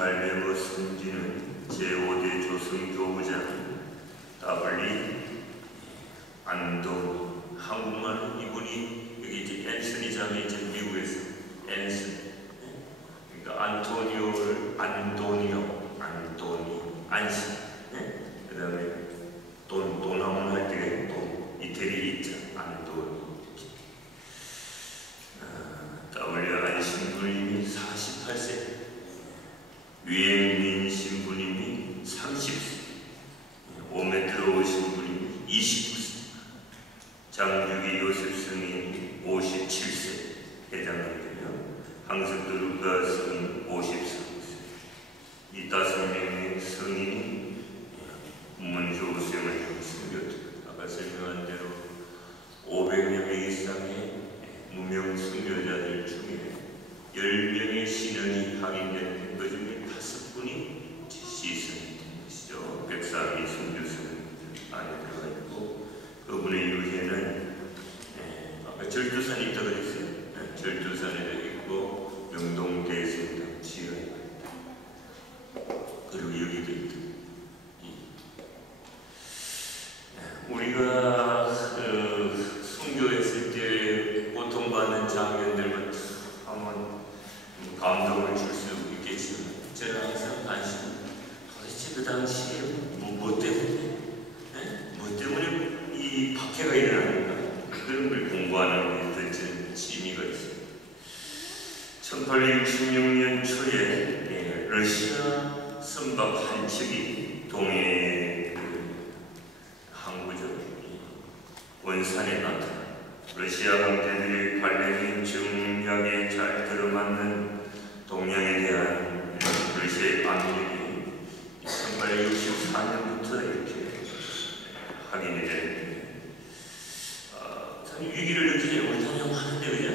발명어 승진은 제5대 조선 교부장 W. 안동. 한국말은 이분이 여기 이제 앤서니 자매 이제 미국에서 앤서니, 그러니까 안토니오를 안토니, 안시, 그 다음에 돈하면 할 때 돈, 이태리 있자, 안토니. W. 안신부님이 48세, 유행민 신부님이 30세, 오메트로 신부님이 29세, 장유기 요셉 스님이 57세 해당하고요. 항석도 루가 스님 53세. 이 5명의 성인이 문조 수행을 하고 있습니다. 아까 설명한 대로 500여 명 이상의 무명 순교자들 중에 10명의 신원이 확인된 것 중에 5분이 시선이 된 것이죠. 백사기 순교선 안에 들어가 있고, 그분의 유해는 아까 절두산이 있다고 그랬어요. 절두산에 있고 명동대성당 지하에 있다. 그리고 여기도 있다. 우리가 순교했을 때 고통받는 장면들만 한번 감동을 줄 수 있겠지만, 저는 항상 관심, 도대체 그 당시에 뭐 때문에 이 박해가 일어나는가, 그런 걸 공부하는 데 든 취미가 있습니다. 1866년 초에 러시아 선박 한 척이 동해 항구죠, 원산에 나타나 러시아 황제들의 관례인 정략에 잘 들어맞는 동양에 대한 러시아의 압력이 1864년부터 이렇게 확인이 되는데, 참 위기를 느끼죠. 우리 당연히 하는데, 그죠?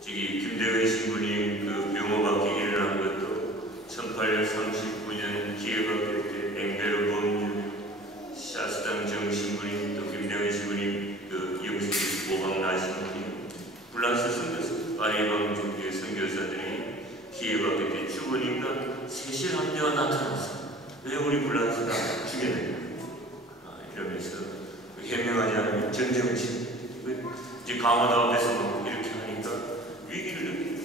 저기 김대회 신부님 그 병호박이 일어난 것도 1839년 기회박을 때 앵베르 범유, 샤스당 정신부님, 또 김대회 신부님, 그 영생 모방나 신부님, 불란서 선교사, 파리방 중계 선교사들이 기회박을 때 죽으니까 세실 함대가 나타났어. 왜 우리 불란서가 죽였느냐? 이러면서 해명하지 않으면 정정치. 이제 강화도 앞에서 막 이렇게 하니까 위기를 느끼고.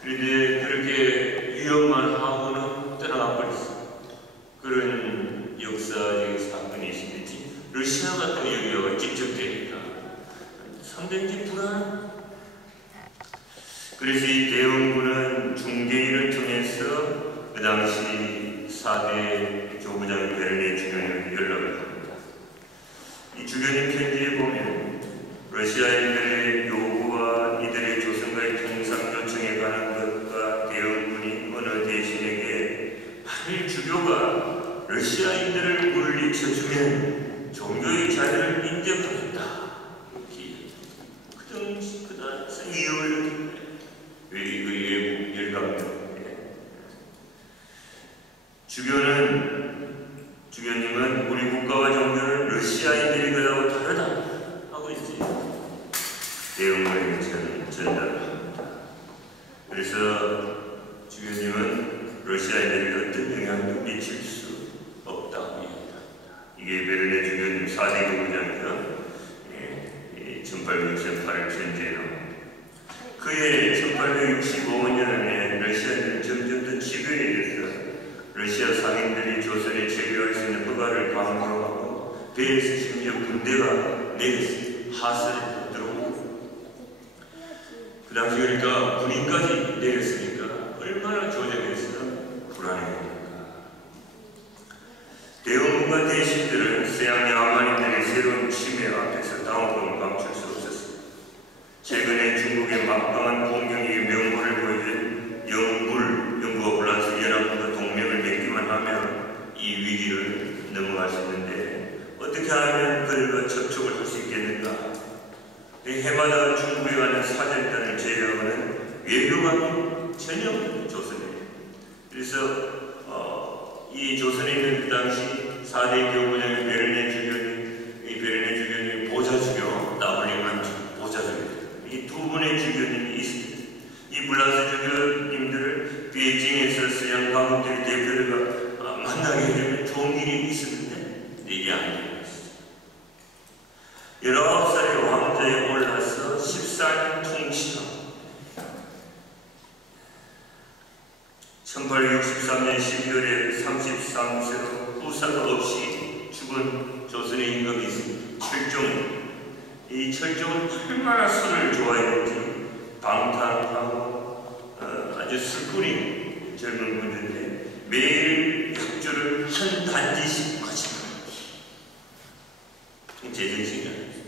그런데 그렇게 위험만 하고는 떠나가 버렸어. 그런 역사적인 사건이 있었지. 러시아가 또 여기가 직접 되니까 상당히 불안. 그래서 이 대원군은 중대인을 통해서 그 당시 4대 조부장 베르네 주교님을 연락을 합니다. 이 주교님 편지에 보면 러시아인들의 요구와 이들의 조선과의 통상 요청에 관한 것과 대원군이 어느 대신에게 만일 주교가 러시아인들을 물리쳐주면 종교의 자유를 인정하겠다. 그 당시 위협을 느낀 거예요. 왜 그 열강력. 주교님은 우리 국가와 종교는 러시아인들이 그다고 다르다 하고 있어요. 대응을 전달합니다. 그래서 주교님은 러시아인들이 어떤 영향도 미칠 수 없다고 얘기합니다. 이게 베르네 주교님 4대 교부장이요. 1868년 전제에 나옵니다. 그해 1865년에 러시아는 점점 더 지배해져서 러시아 상인들이 조선에 체류할 수 있는 허가를 강조하고 배에서 심지어 군대가 내렸어요. 하선에 들어오고. 그 당시 그러니까 군인까지 내렸으니까 얼마나 조정해서 불안해합니까. 대원군과 대신들은 서양 야만인들의 새로운 침해 앞에서 당혹을 감출 수 없었습니다. 최근에 중국의 막강한 공격의 명분을 보여준 영구와 불란서 연합군과 동맹을 맺기만 하면 이 위기를 넘어갈 수 있는데, 어떻게 하면 그들과 접촉을 할 수 있겠는가? 해마다 중국에 가는 사절단을 제외하고는 외교관이 전혀 없는 조선이에요. 그래서 이 조선에 있는 그 당시 4대 교부장의 베르네 주교님 보좌주교, 나폴레옹 보좌주교, 이 두 분의 주교님이 있습니다. 이 불란서 주교 1913년 12월에 33세로 후사가 없이 죽은 조선의 임금이 있습니다. 철종. 이 철종은 얼마나 술을 좋아했는지 방탕하고 아주 술꾼인 젊은 분인데 매일 약주를 한 단지씩 마신다. 제정신이 아닙니다.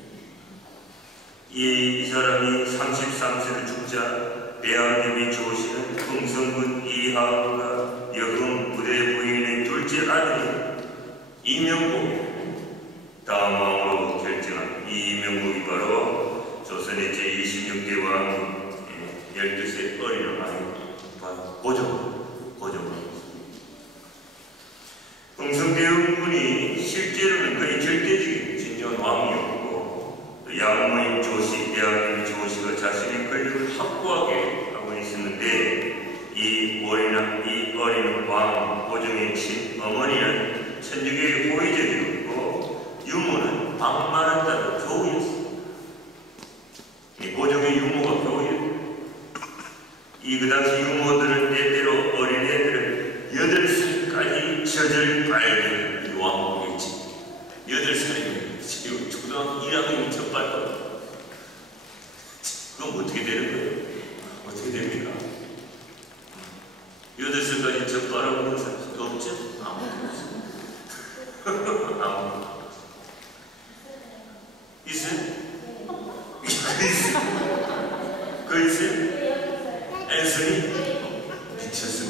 이 사람이 33세로 죽자 대왕님이 좋으시는 흥성군 이하우가 여금 부대 부인의 둘째 아들이 이명복 다음 왕으로 결정한 이 이명복이 바로 조선의 제26대 왕 12세 어린 왕이 바로 고종. 흥성대원군이 실제로는 거의 절대적인 진정한 왕이었고 양모인 조씨, 대왕님 조씨가 자신의 권력을 확고하게 하고 있었는데 이 어린 왕 고종의 친어머니는 천주교의 호의적이었고 유모는 악마란다는 교우였습니다. 이 고종의 유모가 교우였습니다. 그 당시 유모들은 때때로 어린애들을 8살까지 젖을 빨게 이 왕국이었지. 8살이면 지금 초등학교 1학년 첫 발도. 그럼 어떻게 되는 거예요? 어떻게 됩니까? 8살까지 첫 발하고 사람 없죠? 아무도 없어요. 아무도. 있어요? 그 있어요? 앤서니? 미쳤어.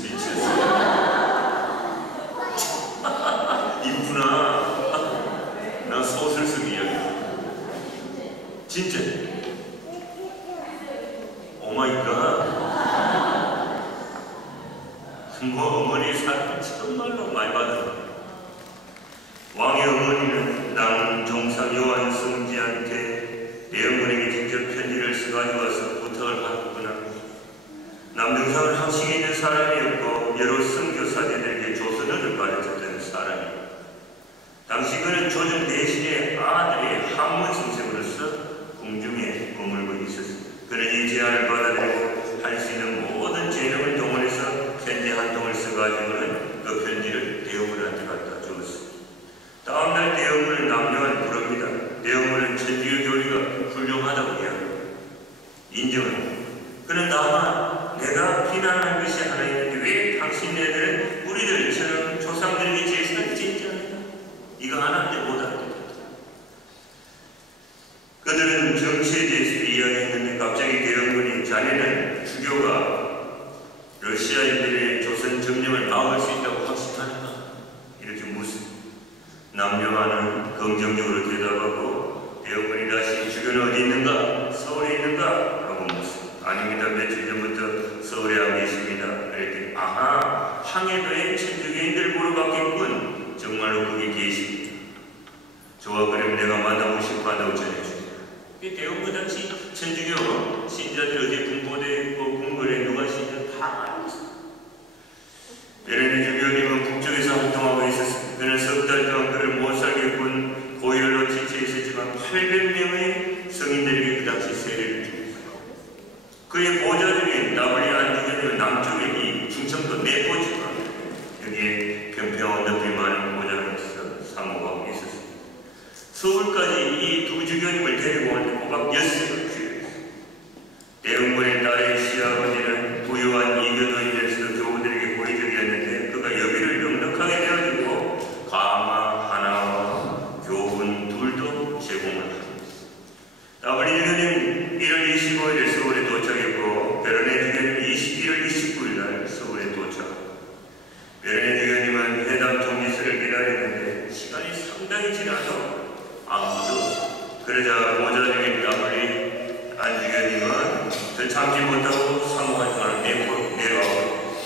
이쁘나? 난 소설 쓰기 이야기. 진짜? 오마이갓. 어머니의 사랑을 정말로 많이 받았다. 왕의 어머니는 남종상 요한 성지한테 대원군에게 직접 편지를 써가지고 와서 부탁을 받았구나. 남종상은 학식이 있는 사람이었고 여러 선교사제들에게 조선어를 가르쳤던 사람이었다. 당시 그는 조정 대신에 아들의 학문 선생으로서 궁중에 머물고 있었습니다. 그는 이 제안을 받아들이고 할 수 있는 모든 재능을 동원해서 편지 한 통을 써가지고는 그 편지를 대원군한테 갖다 주었습니다. 다음날 대원군은 남녀한 부릅니다. 대원군은 천주교 교리가 훌륭하다고 이야기합니다. 인정합니다. 그는 다만 내가 비난한 것이 하나 있는데 왜 당신네들은 우리들처럼 조상들에게 제사를 짓지 않는다? 이거 하나인데 못하는 거다. 그들은 정치에 대해서 이야기했는데 갑자기 대원군이 자네는 주교가 러시아인들의 조선 점령을 막을 수 있다고 확신하는가? 이렇게 묻습니다. 남녀와는 긍정적으로 대답하고 대원군이 다시 주교는 어디 있는가? 서울에 있는가? 라고 묻습니다. 아닙니다. 며칠 전부터 서울에 안 계십니다. 그랬더니 아하, 항해도에 천주교인들 보러 갔겠군. 정말로 거기 계십니다. 좋아, 그럼 내가 만나고 싶어 한다고 전해주니다. 대원군 당시 천주교 신자들 어디에 군부대에 있고 궁궐에 누가 신자 다 알고 있습니다. 베르네 주교님은 북쪽에서 활동하고 있었습니다. 그는 석 달 동안 그를 못 살겠군 고열로 지쳐 있었지만 800명의 성인들에게 그 당시 세례를 주었습니다. 그의 보좌 중에 나블리 안주교님은 남쪽에 이 충청도 내포지방 여기에 평평한 높이 많은 보좌로서 사모하고 있었습니다. 서울까지 이 두 주교님을 데리고 오는데 꼬박 6시간 필요했습니다. 대원군의 딸의 시아버지는 부유한 이교도인으로서 교우들에게 호의적이었는데 그가 여비를 넉넉하게 내어주고 가마 하나와 교훈 둘도 제공을 합니다. 나블리 주교님 1월 25일에 서울에 도착했고 베르네 주교님은 21월 29일 날 서울에 도착합니다. 베르네 주교님은 회담 통지서를 기다렸는데 시간이 상당히 지나도 아무도 없습니다. 그러자 보좌 중인 나블리 안주교님은 더 참지 못하고 사모활동을 내려가고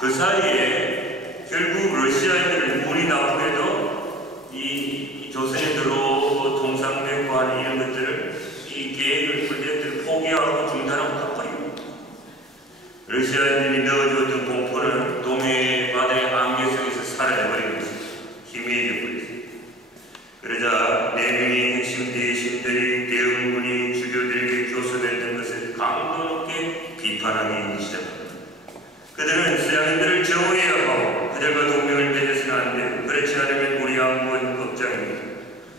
그 사이에 결국 러시아인들은 운이 나쁘게도 이 조선에 들어오고 통상되고 하는 이런 것들을 이 계획을 프로젝트를 포기하고 중단하고 가버립니다. 러시아인들이 넣어주었던 공포는 동해 바다의 안개 속에서 사라져버린 것입니다. 희미해져 버렸습니다. 그러자 4명의 핵심 대신들이 대원군이 주교들에게 교섭했던 것을 강도 높게 비판하기 시작합니다. 그들은 서양인들을 두려워해야 하고 그들과 동맹을 맺어서는 안 돼요. 그렇지 않으면 우리 안보는 걱정입니다.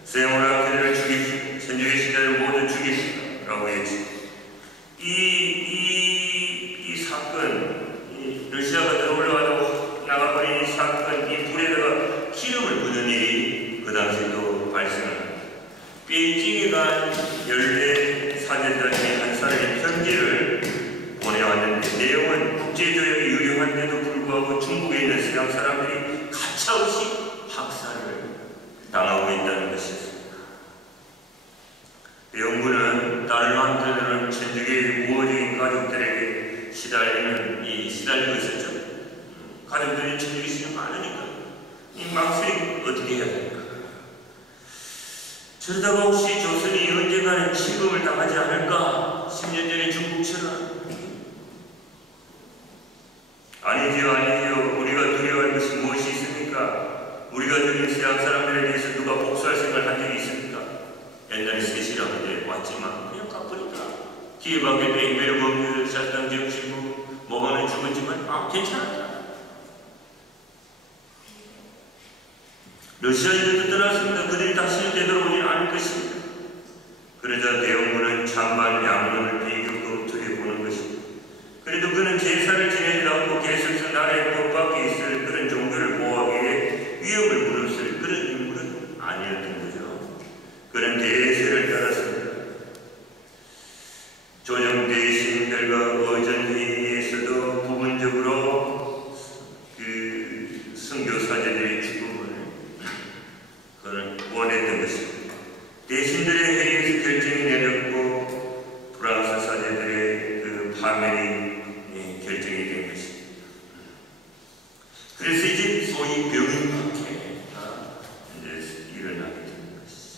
세모라 그들을 죽이십시오. 천주교 신자를 모두 죽이십시오. 라고 했지. 이 사건, 러시아가 들어올라와도 나가버린 이 사건, 이 불에다가 기름을 부는 일이 그 당시에도 발생합니다. 베이징에 간 연례 사제단 중에 한 사람이 편지를 보내왔는데 내용은 국제조약이 유효한데도 불구하고 중국에 있는 서양 사람들이 가차없이 학살을 당하고 있다는 것이었습니다. 내용문은 달란트는 천주교의 우호적인 가족들에게 시달리고 있었죠. 가족들이 천주교 신이 많으니까 이 막슬이 어떻게 해야 될까? 저러다가 혹시 조선이 언젠가는 침범을 당하지 않을까? 10년 전에 중국처럼. 아니지요. 우리가 두려워할 것이 무엇이 있습니까? 우리가 죽인 서양 사람들에 대해서 누가 복수할 생각을 한 적이 있습니까? 옛날에 셋이라고 때 왔지만 그냥 갚으니까 뒤에 밖에도 앵베르 범죄, 사상 정신부 뭐가는 죽었지만 괜찮았다. 러시아인들도 떠났습니다. 그들이 다시 되돌아오지 않을 것입니다. 그러자 대원군은 찬반 양론을 비교 검토해 보는 것입니다. 그래도 그는 제사를 지내지 않고 계속해서 나라의 법 밖에 있을 그런 종교를 보호하기에 위협을 무릅쓸 그런 인물은 아니었던 거죠. 그는 대세를 따랐습니다. 조정대 시민들과 의전회의에서도 부분적으로 그 선교사제들의 죽음을 그는 원했던 것입니다. 대신들의 회의에서 결정이 내렸고 프랑스 사제들의 그 파멸이 결정이 된 것입니다. 그래서 이제 소위 병인 박해가 이제 일어나게 된 것이죠.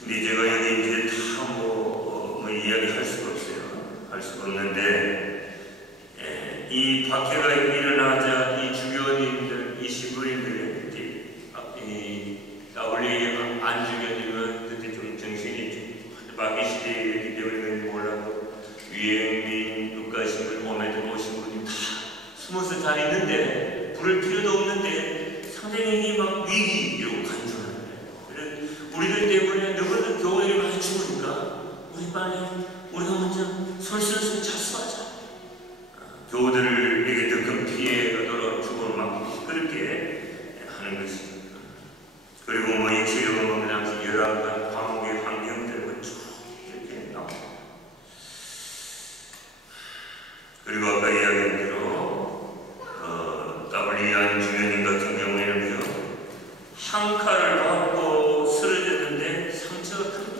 근데 제가 여기 이제 다 이야기할 수가 없어요. 할 수가 없는데 이 박해가 일어나자 이 주교님들, 이 시부인들, 이 WA가 안 죽여지면 그때 좀 정신이 좀 마비 시대이기 때문에 몰라도 유행민, 루카신을 몸에 들어오신 분이 다 숨어서 잘 있는데 부를 필요도 없는데 상대방이 막 위기로 간주하는 거예요. 우리들 때문에 너희들 교회를 많이 죽으니까 우리 빨리 우리가 먼저 솔선수범 자수하자. 교우들에게 더 큰 피해가 돌아 죽음을 막기 그렇게 하는 것입니다. 그리고 이 치료가 그 당시 11가지 과목의 환경들을 쭉 이렇게 나옵니다. 그리고 아까 이야기한 대로 WE한 주연님 같은 경우에는 한 칼을 받고 쓰러졌는데 상처가 큽니다.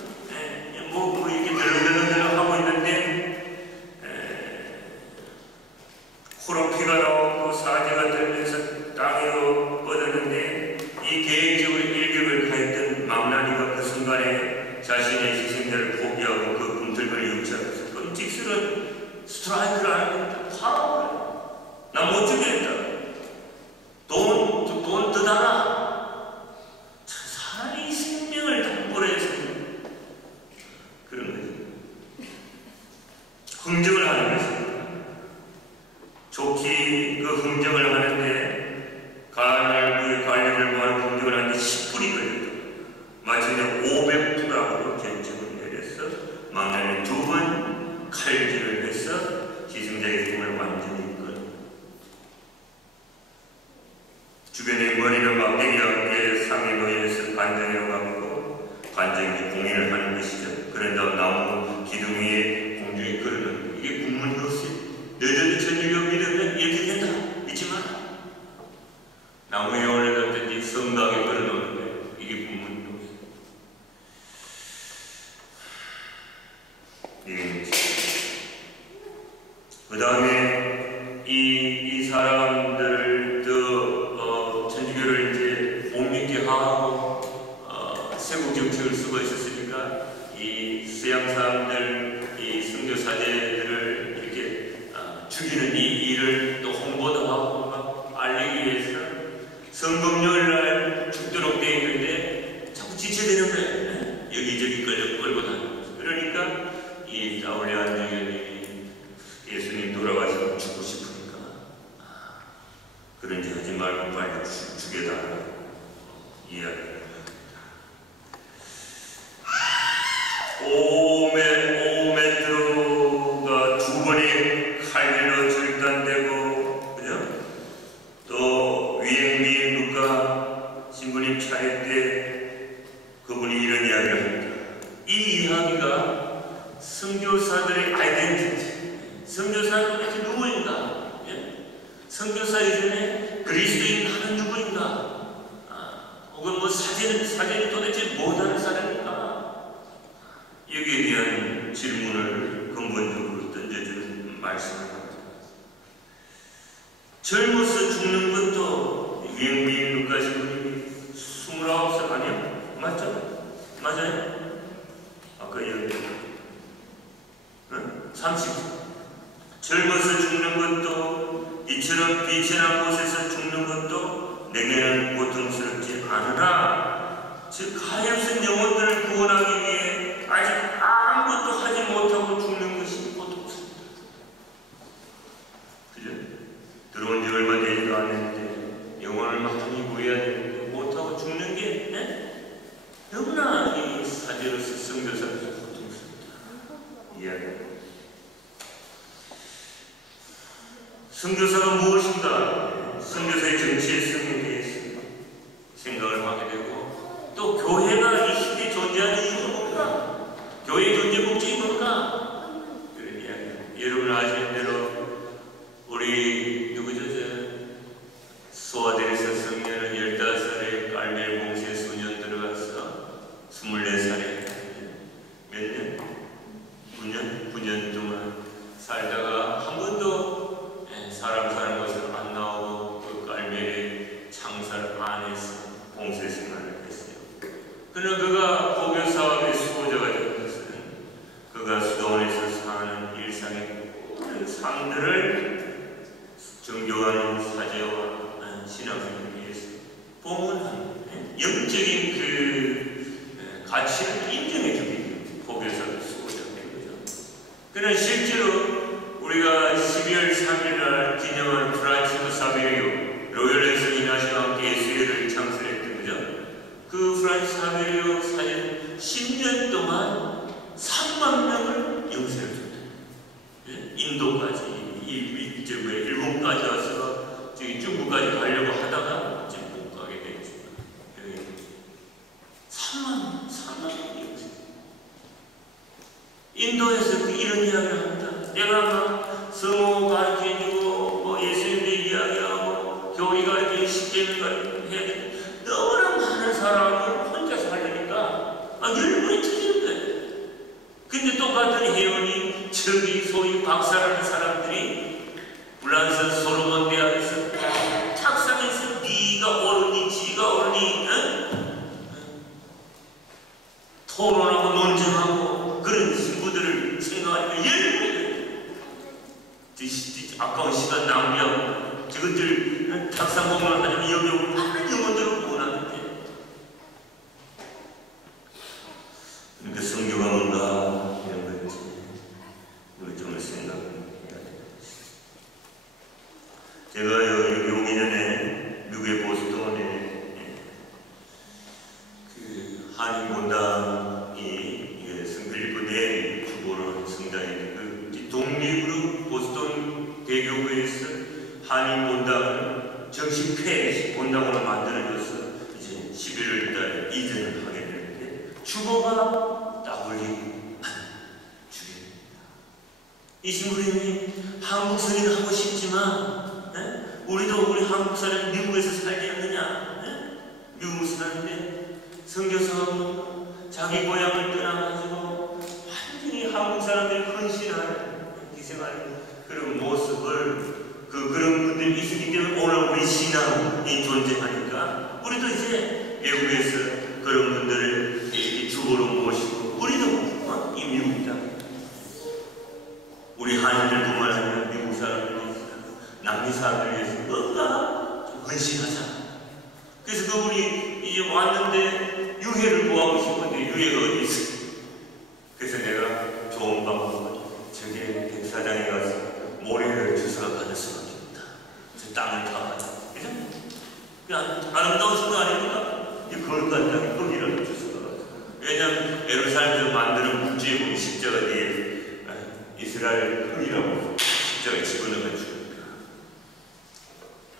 이렇게 덜렁덜렁 하고 있는데 코로 피가 나오고 사제가 들면서 땅에 뻗었는데 이 계획적으로 일격을 가했던 망나니가 그 순간에 자신의 희생자를 포기하고 그 꿈틀거리 육체하면서 끔찍스러운 스트라이크를 하는 화가 나 못 죽겠다. 돈 더 달아. 사람이 생명을 담보로 해서 그런 거죠. 흥정을 하는 것입니다. 좋게 그 흥정을 하는데 관리를 모아서 흥정을 하는데 10분이 걸렸다. 마침내 500불하고 결정을 내려서 망나니 2번 칼질을 해서 희생자의 죽음을 완전히 끊어. 주변의 머리를 막대기하게 상해노예에서 관정으로 갖고 관정이 공연을 하는 것이죠. 그런 다음 나무 기둥 위에 공중에 걸어놓는 이게 국문이었어요. 너희들도 천주교 믿으면 이렇게 된다. 믿지 마라. 나무 위에 올려놨든지 성곽에 걸어놓는 거예요. 이게 국문이었어요. 그 다음에 이 사람들을 천주교를 이제 못 믿게 하고 세국 정책을 쓰고 있었으니까 이 서양 사람들, 이 선교사제들을 이렇게 죽이는 이 일을 또 홍보도 하고 막 알리기 위해서 성금요일 날 죽도록 되어 있는데 자꾸 지체되는 거예요. 여기저기 끌고 다니고. 그러니까 이 라울리안 주교님이 예수님 돌아가서 죽고 싶으니까 선교사들의 아이덴티티, 선교사는 도대체 누구인가? 선교사 이전에 그리스도인 나는 누구인가? 혹은 뭐 사제는 도대체 뭐하는 사람인가? 여기에 대한 질문을 근본적으로 던져주는 말씀입니다. 젊어서 죽는 것도 유행비행 가신 분이 29살 아니야? 맞죠? 맞아요? 아까 여기 30. 젊어서 죽는 것도 이처럼 비천한 곳에서 죽는 것도 내게는 고통스럽지 않으나 즉 가엾은 영혼들을 구원하기 위해 아직 아무것도 하지 못하고 죽는 것이 고통스럽다. 그죠? 들어온 지 얼마 되지도 않았는데 영혼을 많이 구해야 되는데 못하고 죽는 게 너무나 이 사제로서 선교사로서 고통스럽다. 이야기합니다. 선교사가 무엇인가? 선교사의 정치의 성에 대해서 생각을 하게 되고 또 교회가 이 시대에 존재하는 이유가 뭔가? 교회의 존재 목적이 뭔가? 그런 이야기입니다. 여러분 아시는 대로 우리 누구죠? 소아대에서 성년은 15살에 깔멜 봉쇄 수년 들어가서 24살에 몇 년? 9년 동안 살다가 한 번도 사람 사는 곳에서 안 나오고 그 깔멜의 창살 안에서 봉쇄 생활을 했어요. 그러나 그가 고교 사업의 수호자가 된 것은 그가 수도원에서 사는 일상의 모든 삶들을 정교한 사제와 신앙생활을 위해서 봉헌한 영적인 그 가치를 인정해주기 고교사의 수호자가 된 거죠. 그러나 실제로 우리가 12월 3일날 기념한 프란치스코 사베리오 로열에서 이나시와 함께 예수회를 창설했던 거죠. 그 프란치스코 사베리오 사제는 10년 동안 3만 명을 영세를 줬다. 인도까지, 일본까지 와서 저기 중국까지 가려고 하다가 지금 못 가게 됐습니다. 3만 명이 영세. 인도에서 이런 이야기를 합니다. 내가 막 성호 가르쳐주고 뭐 예수님의 이야기하고 교리 가르치고 십계명 해야 돼. 너무나 많은 사람을 혼자서 하려니까 열분이 터지는 거예요. 근데 똑같은 회원이 저기 소위 박사라는 사람들이 불란서 솔로몬 대학에서 탁상에서 네가 옳으니 지가 옳으니 토론하고 논쟁하고 그런 신부들을 생각하니까 열분이 아까운 시간 낭비하고 저것들 탁상 공부를 하려면 여기 오고 많은 영혼들을 구원하는데 그러니까 성교가 뭔가 이런 거지 우리 좀 생각해야 돼. 제가 여기 오기 전에 미국의 보스턴에 그 한인본당이 성필리프 네리 주보로 성당인데 그 독립으로 보스턴 대교구에서 한인본당을 정식 폐 본당으로 만들어줘서 이제 11월달 이전을 하게 되는데 주보가 따블리 죽입니다. 이 신부님이 한국 선인 하고 싶지만 우리도 우리 한국 사람 미국에서 살겠느냐? 미국에서 사는데 선교사하고 자기 고향을 떠나가지고 완전히 한국 사람들이 헌신하는 희생하는 그런 모습을 그런 분들이 있기 때문에 오늘 우리 신앙이 존재하니까 우리도 이제 외국에서 그런 분들을 주보로 모시고 우리도 이 미국 땅 우리 한인들뿐만 아니라 미국 사람들 남미 사람들 위해서 뭔가 헌신하자. 그래서 그분이 이제 왔는데 유해를 구하고 싶은데 유해가 어디 있어? 그래서 내가 좋은 방법은 저기 백사장에 가서 모래를 주워가 받을 수밖에 없다. 저 땅을 타가자. 그죠? 그냥 아름다우신 거 아닙니까? 이 거룩한 땅에 거기를 주워가 가자. 왜냐하면 예루살렘에서 만드는 문제의 십자가 뒤에 이스라엘 흙이라고 십자가에 집어넣은